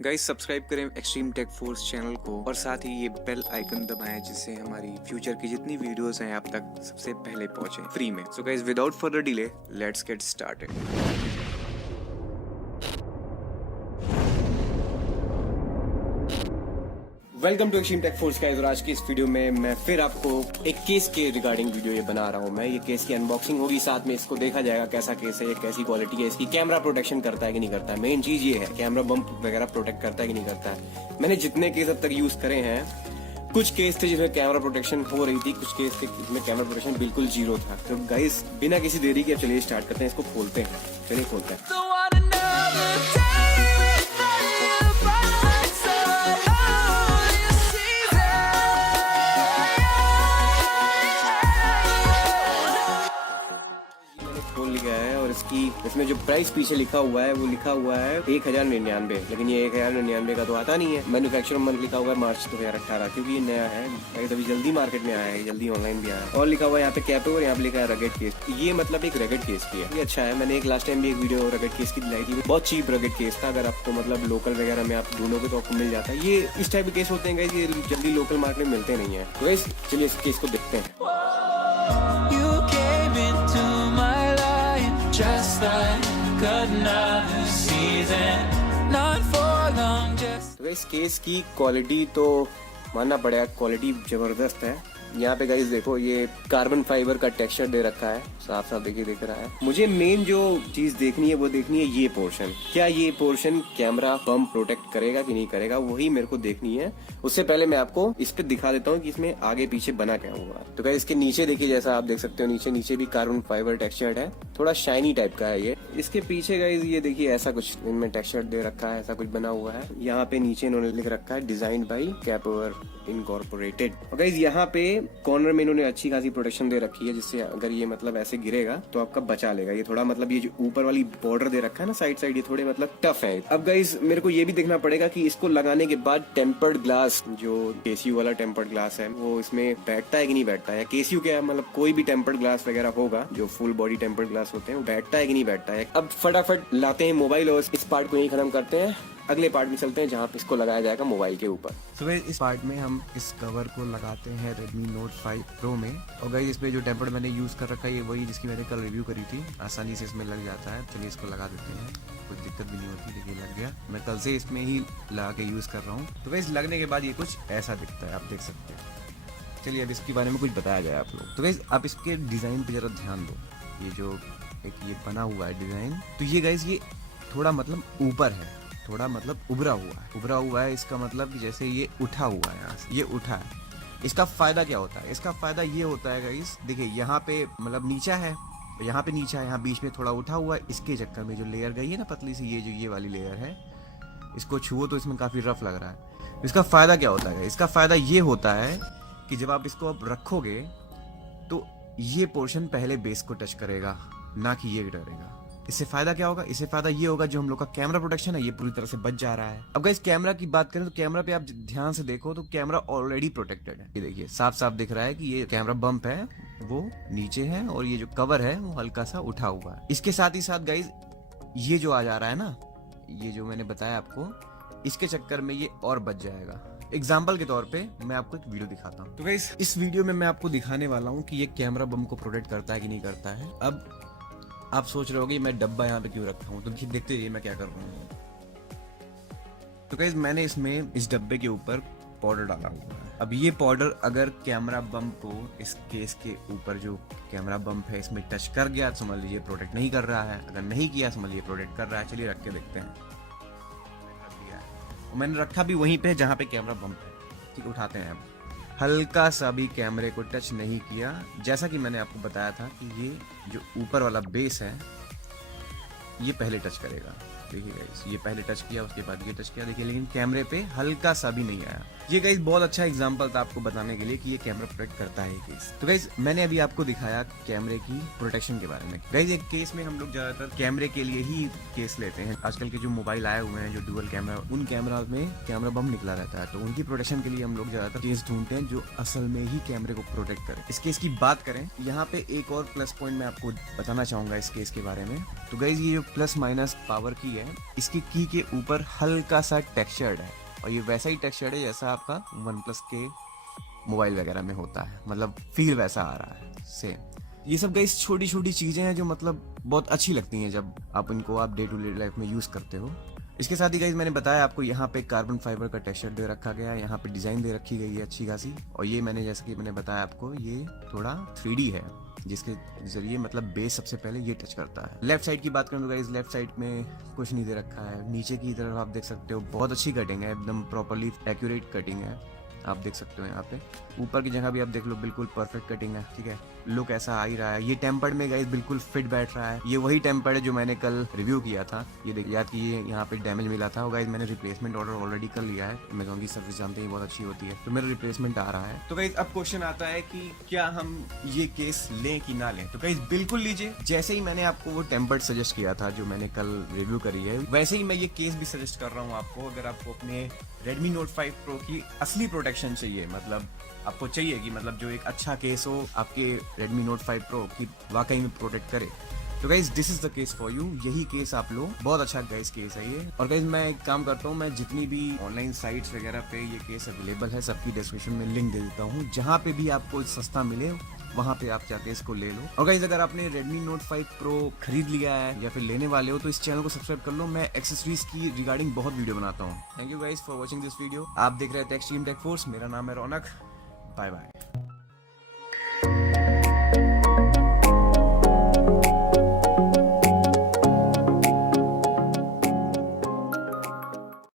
Guys subscribe करें extreme Tech force channel को और साथ ही ये बेल आइकन दबाएं जिससे हमारी फ्यूचर की जितनी वीडियोस हैं आप तक सबसे पहले पहुंचे फ्री में। So guys without further delay let's get started. Welcome to Extreme Tech Force guys. और आज की इस वीडियो में मैं फिर आपको एक केस के रिगार्डिंग वीडियो ये बना रहा हूँ। मैं ये केस की अनबॉक्सिंग होगी, साथ में इसको देखा जाएगा कैसा केस है, ये कैसी क्वालिटी है, इसकी कैमरा प्रोटेक्शन करता है कि नहीं करता है। मेन चीज ये है कैमरा बम्प वगैरह प्रोटेक्ट करता है कि नहीं करता है। मैंने जितने केस अब तक यूज करे हैं, कुछ केस थे जिसमें कैमरा प्रोटेक्शन हो रही थी, कुछ केस थे जिसमें कैमरा प्रोटेक्शन बिल्कुल जीरो था। तो गाइस बिना किसी देरी के चलिए स्टार्ट करते हैं, इसको खोलते हैं। चलिए खोलते हैं। खोल लिया है और इसमें जो प्राइस पीछे लिखा हुआ है वो लिखा हुआ है 1099, लेकिन ये 1099 का तो आता नहीं है। मैन्युफैक्चर मंथ लिखा हुआ है मार्च 2018, क्योंकि ये नया है, अभी जल्दी मार्केट में आया है, जल्दी ऑनलाइन भी आया है। और लिखा हुआ है यहाँ पे कैप और यहाँ पे लिखा है रगेड केस। ये मतलब एक रगेड केस की है, ये अच्छा है। मैंने एक लास्ट टाइम भी एक वीडियो रगेड केस की दिलाई थी, बहुत चीप रगेड केस था। अगर आपको मतलब लोकल वगैरह में आप ढूंढोगे तो आपको मिल जाता है। ये इस टाइप के केस होते हैं ये जल्दी लोकल मार्केट में मिलते नहीं है। तो चलिए इस केस को देखते हैं। Just like another season, not for long, just तो इस केस की क्वालिटी तो मानना पड़ेगा, क्वालिटी जबरदस्त है। यहाँ पे गाइस देखो, ये कार्बन फाइबर का टेक्सचर दे रखा है, साफ साफ देखिए दिख रहा है। मुझे मेन जो चीज देखनी है वो देखनी है ये पोर्शन। क्या ये पोर्शन कैमरा बम्प प्रोटेक्ट करेगा कि नहीं करेगा, वही मेरे को देखनी है। उससे पहले मैं आपको इस पे दिखा देता हूँ कि इसमें आगे पीछे बना क्या हुआ। तो गाइस इसके नीचे देखिए, जैसा आप देख सकते हो नीचे भी कार्बन फाइबर टेक्सचर है, थोड़ा शाइनी टाइप का है ये। इसके पीछे गाइस ये देखिए ऐसा कुछ इनमें टेक्सचर दे रखा है, ऐसा कुछ बना हुआ है। यहाँ पे नीचे इन्होंने लिख रखा है डिजाइन बाई कैपवर इनकॉर्पोरेटेड। और गाइस यहाँ पे कॉर्नर में इन्होंने अच्छी खासी प्रोटेक्शन दे रखी है, जिससे अगर ये मतलब ऐसे गिरेगा तो आपका बचा लेगा। ये थोड़ा मतलब ये जो ऊपर वाली बॉर्डर दे रखा है ना साइड ये थोड़े मतलब टफ है। अब गाइस मेरे को ये भी देखना पड़ेगा कि इसको लगाने के बाद टेम्पर्ड ग्लास, जो केसीयू वाला टेम्पर्ड ग्लास है, वो इसमें बैठता है कि नहीं बैठता है। केसीयू क्या है, मतलब कोई भी टेम्पर्ड ग्लास वगैरह होगा, जो फुल बॉडी टेम्पर्ड ग्लास होते हैं, वो बैठता है कि नहीं बैठता है। अब फटाफट लाते हैं मोबाइल और इस पार्ट को यही खत्म करते हैं। अगले पार्ट में चलते हैं जहाँ पे इसको लगाया जाएगा मोबाइल के ऊपर। तो गाइस इस पार्ट में हम इस कवर को लगाते हैं Redmi Note 5 Pro में। और गाइस इस पे जो टेम्पर्ड मैंने यूज कर रखा है ये वही जिसकी मैंने कल रिव्यू करी थी, आसानी से इसमें लग जाता है। चलिए इसको लगा देते हैं, कुछ दिक्कत भी नहीं होती। देखिए लग गया, मैं कल से इसमें ही लगा के यूज कर रहा हूँ। तो गाइस लगने के बाद ये कुछ ऐसा दिखता है, आप देख सकते हैं। चलिए अब इसके बारे में कुछ बताया जाए आप लोग। तो गाइस आप इसके डिजाइन पे जरा ध्यान दो, ये जो एक ये बना हुआ है डिजाइन, तो ये गाइस ये थोड़ा मतलब ऊपर है, थोड़ा मतलब उभरा हुआ है। इसका मतलब कि जैसे ये उठा हुआ है, यहाँ से ये उठा है। इसका फायदा क्या होता है, इसका फायदा ये होता है गाइस, देखिए यहाँ पे मतलब नीचा है, यहाँ पे नीचा है, यहाँ बीच में थोड़ा उठा हुआ है। इसके चक्कर में जो लेयर गई है ना पतली सी, ये जो ये वाली लेयर है, इसको छुओ तो इसमें काफी रफ लग रहा है। इसका फायदा क्या होता है, इसका फायदा ये होता है कि जब आप इसको अब रखोगे तो ये पोर्शन पहले बेस को टच करेगा, ना कि ये डरेगा। इससे फायदा क्या होगा, इससे फायदा ये होगा जो हम लोग का कैमरा प्रोटेक्शन है ये पूरी तरह से बच जा रहा है। अब गाइस कैमरा की बात करें तो कैमरा पे आप ध्यान से देखो तो कैमरा ऑलरेडी प्रोटेक्टेड है। ये देखिए साफ साफ दिख रहा है कि ये कैमरा बम्प है वो नीचे है और ये जो कवर है वो हल्का सा उठा हुआ है। इसके साथ ही साथ गाइस ये जो आ जा रहा है ना, ये जो मैंने बताया आपको, इसके चक्कर में ये और बच जाएगा। एग्जाम्पल के तौर पे मैं आपको एक वीडियो दिखाता हूँ। तो गाइस इस वीडियो में मैं आपको दिखाने वाला हूँ कि ये कैमरा बम्प को प्रोटेक्ट करता है कि नहीं करता है। अब आप सोच रहे होगे मैं डब्बा यहाँ पे क्यों रखा हूँ, तो देखते रहिए मैं क्या कर रहा हूँ। तो गाइस मैंने इसमें इस डब्बे के ऊपर पाउडर डाला हुआ है। अब ये पाउडर अगर कैमरा बम्प को इस केस के ऊपर जो कैमरा बम्प है इसमें टच कर गया तो समझ लीजिए प्रोटेक्ट नहीं कर रहा है, अगर नहीं किया समझ लीजिए प्रोटेक्ट कर रहा है। चलिए रख के देखते हैं। मैंने रखा भी वहीं पे जहाँ पे कैमरा बम्प है, ठीक, उठाते हैं। अब हल्का सा भी कैमरे को टच नहीं किया, जैसा कि मैंने आपको बताया था कि ये जो ऊपर वाला बेस है ये पहले टच करेगा। देखिए गाइस ये पहले टच किया, उसके बाद ये टच किया, देखिए, लेकिन कैमरे पे हल्का सा भी नहीं आया। ये गाइस बहुत अच्छा एग्जांपल था आपको बताने के लिए कि ये कैमरा प्रोटेक्ट करता है केस। तो गाइस मैंने अभी आपको दिखाया कैमरे की प्रोटेक्शन के बारे में। गाइस एक केस में हम लोग ज्यादातर कैमरे के लिए ही केस लेते हैं। आजकल के जो मोबाइल आए हुए हैं जो डुअल कैमरा, उन कैमरा में कैमरा बम निकला रहता है, तो उनकी प्रोटेक्शन के लिए हम लोग ज्यादातर केस ढूंढते हैं जो असल में ही कैमरे को प्रोटेक्ट करे। इस केस की बात करें, यहाँ पे एक और प्लस पॉइंट मैं आपको बताना चाहूंगा इस केस के बारे में। तो गाइस ये जो प्लस माइनस पावर की है, इसकी की के ऊपर हल्का सा टेक्सचर्ड है और ये वैसा ही टेक्सचर्ड है जैसा आपका OnePlus के मोबाइल वगैरह में होता है, मतलब फील वैसा आ रहा है सेम। ये सब गाइस छोटी छोटी चीजें हैं जो मतलब बहुत अच्छी लगती हैं जब आप इनको आप डे टू डे लाइफ में यूज करते हो। इसके साथ ही गाइस मैंने बताया आपको यहाँ पे कार्बन फाइबर का टेक्सचर दे रखा गया है, यहाँ पे डिजाइन दे रखी गई है अच्छी खासी, और ये मैंने जैसे कि मैंने बताया आपको ये थोड़ा 3D है जिसके जरिए मतलब बेस सबसे पहले ये टच करता है। लेफ्ट साइड की बात करूँ तो गाइस लेफ्ट साइड में कुछ नहीं दे रखा है, नीचे की तरफ आप देख सकते हो बहुत अच्छी कटिंग है, एकदम प्रॉपरली एक्यूरेट कटिंग है, आप देख सकते हो यहाँ पे। ऊपर की जगह भी आप देख लो बिल्कुल परफेक्ट कटिंग है, ठीक है, लुक ऐसा आ ही रहा है। ये टेम्पर्ड में गाइस बिल्कुल फिट बैठ रहा है, ये वही टेम्पर्ड है जो मैंने कल रिव्यू किया था। ये देखिए याद कीजिए यहाँ पे डैमेज मिला था, गाइस मैंने रिप्लेसमेंट ऑर्डर ऑलरेडी कर लिया है, अमेज़न की सर्विस जानते हैं बहुत अच्छी होती है, तो मेरा रिप्लेसमेंट आ रहा है। तो गाइस अब क्वेश्चन आता है कि क्या हम ये केस लें कि ना लें, तो गाइस बिल्कुल लीजिए। जैसे ही मैंने आपको वो टेम्पर्ड सजेस्ट किया था जो मैंने कल रिव्यू करी है, वैसे ही मैं ये केस भी सजेस्ट कर रहा हूँ आपको। अगर आपको अपने Redmi Note 5 Pro की असली प्रोटेक्शन चाहिए, मतलब आपको चाहिए कि मतलब जो एक अच्छा केस हो आपके Redmi Note 5 Pro की वाकई में प्रोटेक्ट करे, तो guys this is the case for you, यही केस आप लो, बहुत अच्छा गाइज केस है ये। और गाइज मैं एक काम करता हूँ, मैं जितनी भी ऑनलाइन साइट्स वगैरह पे ये केस अवेलेबल है सबकी डिस्क्रिप्शन में लिंक दे देता हूँ, जहाँ पे भी आपको सस्ता मिले वहाँ पे आप जाके इसको ले लो। और गाइज अगर आपने Redmi Note 5 Pro खरीद लिया है या फिर लेने वाले हो तो इस चैनल को सब्सक्राइब कर लो, मैं एक्सेसरीज की रिगार्डिंग बहुत वीडियो बनाता हूँ। Thank you guys for watching this video. आप देख रहे थे एक्सट्रीम टेक फोर्स, मेरा नाम है रौनक, बाय बाय।